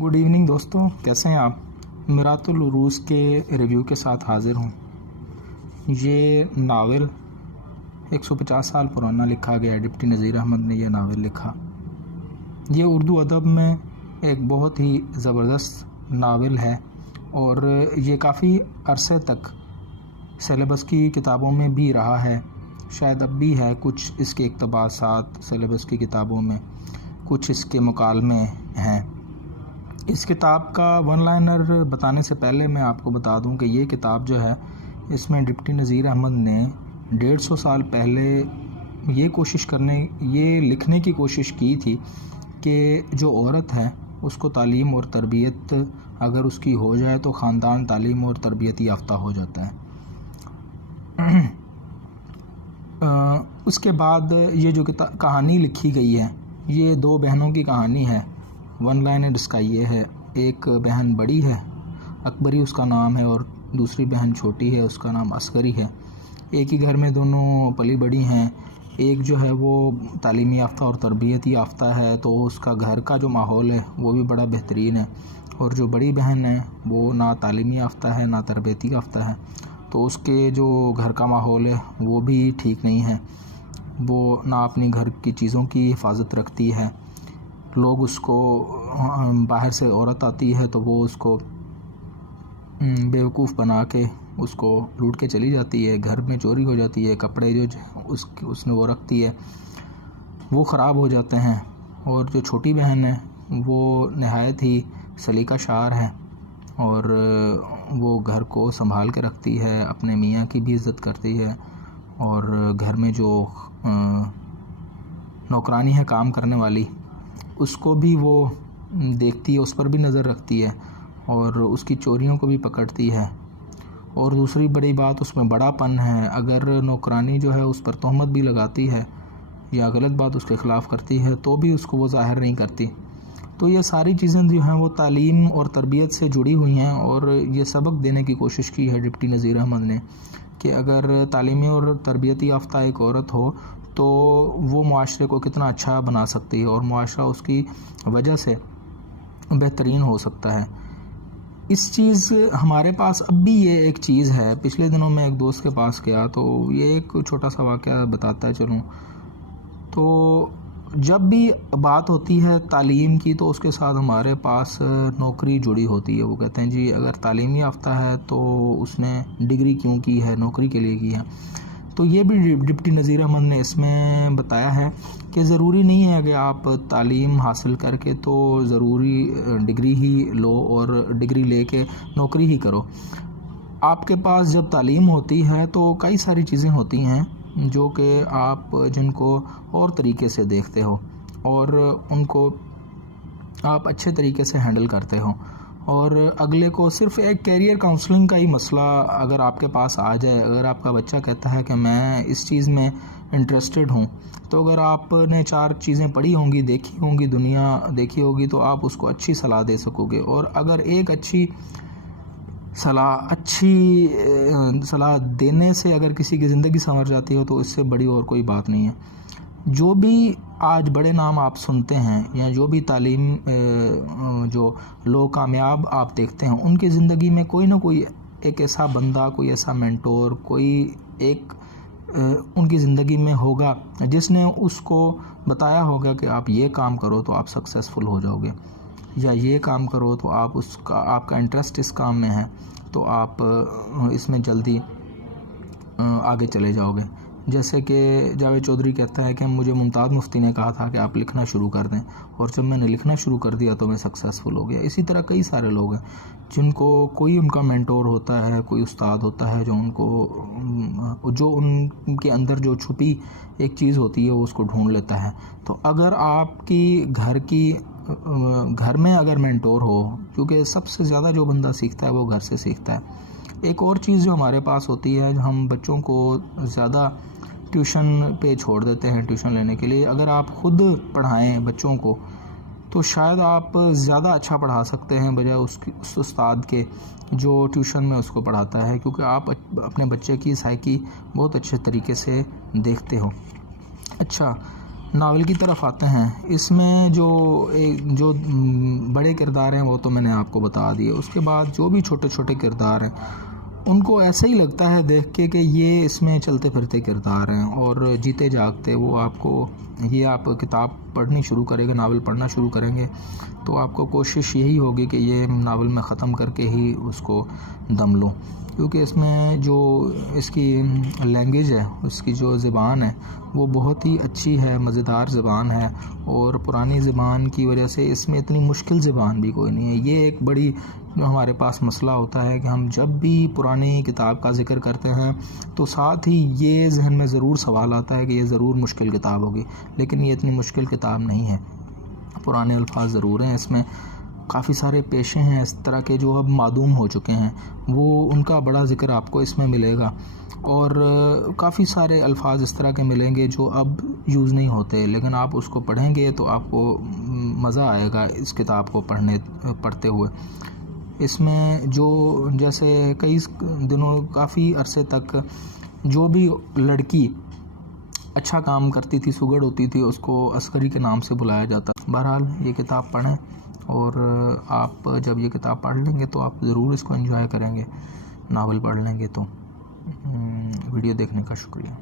Good evening दोस्तों, कैसे हैं आप। मिरातुल उरूस के रिव्यू के साथ हाज़िर हूँ। ये नावल 150 साल पुराना लिखा गया। डिप्टी नज़ीर अहमद ने यह नावल लिखा। ये उर्दू अदब में एक बहुत ही ज़बरदस्त नावल है और ये काफ़ी अरसे तक सिलेबस की किताबों में भी रहा है। शायद अब भी है कुछ इसके इक़्तिबासात सिलेबस की किताबों में, कुछ इसके मुकालमे हैं। इस किताब का वन लाइनर बताने से पहले मैं आपको बता दूं कि ये किताब जो है, इसमें डिप्टी नज़ीर अहमद ने 150 साल पहले ये लिखने की कोशिश की थी कि जो औरत है उसको तालीम और तरबियत अगर उसकी हो जाए तो ख़ानदान तालीम और तरबियत याफ्ता हो जाता है। उसके बाद ये जो कहानी लिखी गई है, ये दो बहनों की कहानी है। वन लाइनर इसका ये है, एक बहन बड़ी है, अकबरी उसका नाम है, और दूसरी बहन छोटी है, उसका नाम अस्करी है। एक ही घर में दोनों पली बड़ी हैं। एक जो है वो तालीमी याफ्ता और तरबियत याफ्ता है, तो उसका घर का जो माहौल है वो भी बड़ा बेहतरीन है, और जो बड़ी बहन है वो ना तालीमी याफ्ता है ना तरबियती याफ्ता है, तो उसके जो घर का माहौल है वो भी ठीक नहीं है। वो ना अपनी घर की चीज़ों की हिफाजत रखती है। लोग उसको, बाहर से औरत आती है तो वो उसको बेवकूफ़ बना के उसको लूट के चली जाती है। घर में चोरी हो जाती है, कपड़े जो उसने वो रखती है वो ख़राब हो जाते हैं। और जो छोटी बहन है वो नहायत ही सलीका शार है और वो घर को संभाल के रखती है, अपने मियाँ की भी इज़्ज़त करती है, और घर में जो नौकरानी है काम करने वाली उसको भी वो देखती है, उस पर भी नज़र रखती है और उसकी चोरियों को भी पकड़ती है। और दूसरी बड़ी बात उसमें बड़ापन है। अगर नौकरानी जो है उस पर तोहमत भी लगाती है या गलत बात उसके ख़िलाफ़ करती है तो भी उसको वो ज़ाहिर नहीं करती। तो ये सारी चीज़ें जो हैं वो तालीम और तरबियत से जुड़ी हुई हैं, और ये सबक देने की कोशिश की है डिप्टी नज़ीर अहमद ने कि अगर तालीमी और तरबियती याफ्ता एक औरत हो तो वो मुआशरे को कितना अच्छा बना सकती है और मुआशरा उसकी वजह से बेहतरीन हो सकता है। इस चीज़ हमारे पास अब भी ये एक चीज़ है। पिछले दिनों मैं एक दोस्त के पास गया तो ये एक छोटा सा वाक़या बताता है चलूँ। तो जब भी बात होती है तालीम की तो उसके साथ हमारे पास नौकरी जुड़ी होती है। वो कहते हैं जी अगर तालीम याफ्ता है तो उसने डिग्री क्यों की है, नौकरी के लिए की है। तो ये भी डिप्टी नज़ीर अहमद ने इसमें बताया है कि ज़रूरी नहीं है कि आप तालीम हासिल करके तो ज़रूरी डिग्री ही लो और डिग्री लेके नौकरी ही करो। आपके पास जब तालीम होती है तो कई सारी चीज़ें होती हैं जो कि आप जिनको और तरीके से देखते हो और उनको आप अच्छे तरीके से हैंडल करते हो। और अगले को सिर्फ एक कैरियर काउंसलिंग का ही मसला अगर आपके पास आ जाए, अगर आपका बच्चा कहता है कि मैं इस चीज़ में इंटरेस्टेड हूँ, तो अगर आपने 4 चीज़ें पढ़ी होंगी, देखी होंगी, दुनिया देखी होगी, तो आप उसको अच्छी सलाह दे सकोगे। और अगर एक अच्छी सलाह देने से अगर किसी की ज़िंदगी संवर जाती हो तो इससे बड़ी और कोई बात नहीं है। जो भी आज बड़े नाम आप सुनते हैं या जो भी तालीम जो लोग कामयाब आप देखते हैं, उनकी ज़िंदगी में कोई ना कोई एक ऐसा बंदा, कोई ऐसा मेंटोर, कोई एक उनकी ज़िंदगी में होगा जिसने उसको बताया होगा कि आप ये काम करो तो आप सक्सेसफुल हो जाओगे, या ये काम करो तो आपका इंटरेस्ट इस काम में है तो आप इसमें जल्दी आगे चले जाओगे। जैसे कि जावेद चौधरी कहता है कि मुझे मुमताज़ मुफ्ती ने कहा था कि आप लिखना शुरू कर दें, और जब मैंने लिखना शुरू कर दिया तो मैं सक्सेसफुल हो गया। इसी तरह कई सारे लोग हैं जिनको कोई उनका मेंटोर होता है, कोई उस्ताद होता है जो उनके अंदर जो छुपी एक चीज़ होती है वो उसको ढूंढ लेता है। तो अगर आपकी घर में अगर मेंटोर हो, क्योंकि सबसे ज़्यादा जो बंदा सीखता है वो घर से सीखता है। एक और चीज़ जो हमारे पास होती है, हम बच्चों को ज़्यादा ट्यूशन पे छोड़ देते हैं ट्यूशन लेने के लिए। अगर आप ख़ुद पढ़ाएं बच्चों को तो शायद आप ज़्यादा अच्छा पढ़ा सकते हैं बजाय उस उस्ताद के जो ट्यूशन में उसको पढ़ाता है, क्योंकि आप अपने बच्चे की साइकी बहुत अच्छे तरीके से देखते हो। अच्छा, नावल की तरफ आते हैं। इसमें जो बड़े किरदार हैं वो तो मैंने आपको बता दिए। उसके बाद जो भी छोटे छोटे किरदार हैं उनको ऐसा ही लगता है देख के कि ये इसमें चलते फिरते किरदार हैं और जीते जागते। वो आपको ये आप किताब पढ़नी शुरू करेंगे, नावल पढ़ना शुरू करेंगे तो आपको कोशिश यही होगी कि ये नावल मैं ख़त्म करके ही उसको दम लूँ, क्योंकि इसमें जो इसकी लैंग्वेज है, उसकी जो ज़बान है वो बहुत ही अच्छी है, मज़ेदार ज़बान है। और पुरानी ज़बान की वजह से इसमें इतनी मुश्किल ज़बान भी कोई नहीं है। ये एक बड़ी जो हमारे पास मसला होता है कि हम जब भी पुरानी किताब का ज़िक्र करते हैं तो साथ ही ये जहन में ज़रूर सवाल आता है कि ये ज़रूर मुश्किल किताब होगी, लेकिन ये इतनी मुश्किल किताब नहीं है। पुराने अल्फाज ज़रूर हैं इसमें, काफ़ी सारे पेशे हैं इस तरह के जो अब मादूम हो चुके हैं, वो उनका बड़ा ज़िक्र आपको इसमें मिलेगा। और काफ़ी सारे अल्फाज इस तरह के मिलेंगे जो अब यूज़ नहीं होते, लेकिन आप उसको पढ़ेंगे तो आपको मज़ा आएगा इस किताब को पढ़ते हुए। इसमें जो जैसे कई दिनों काफ़ी अरसे तक जो भी लड़की अच्छा काम करती थी, सुगड़ होती थी, उसको अस्करी के नाम से बुलाया जाता। बहरहाल ये किताब पढ़ें और आप जब ये किताब पढ़ लेंगे तो आप ज़रूर इसको एंजॉय करेंगे, नावल पढ़ लेंगे तो। वीडियो देखने का शुक्रिया।